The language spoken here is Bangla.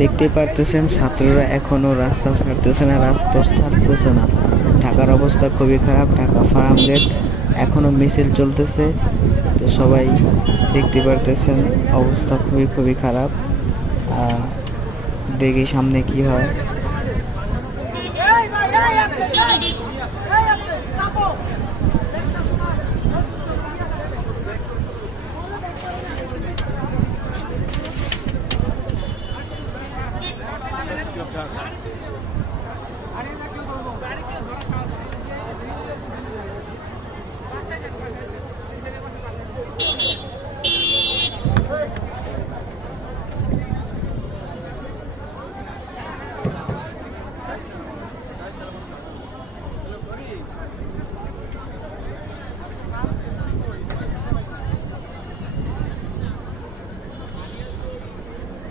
দেখতে পারতেছেন ছাত্ররা এখনো রাস্তা ছাড়তেছে না, রাজপথ ছাড়তেছে না। ঢাকার অবস্থা খুবই খারাপ। ঢাকা ফার্ম গেট এখনো মিছিল চলতেছে। তো সবাই দেখতে পারতেছেন অবস্থা খুবই খুবই খারাপ। দেখি সামনে কি হয়।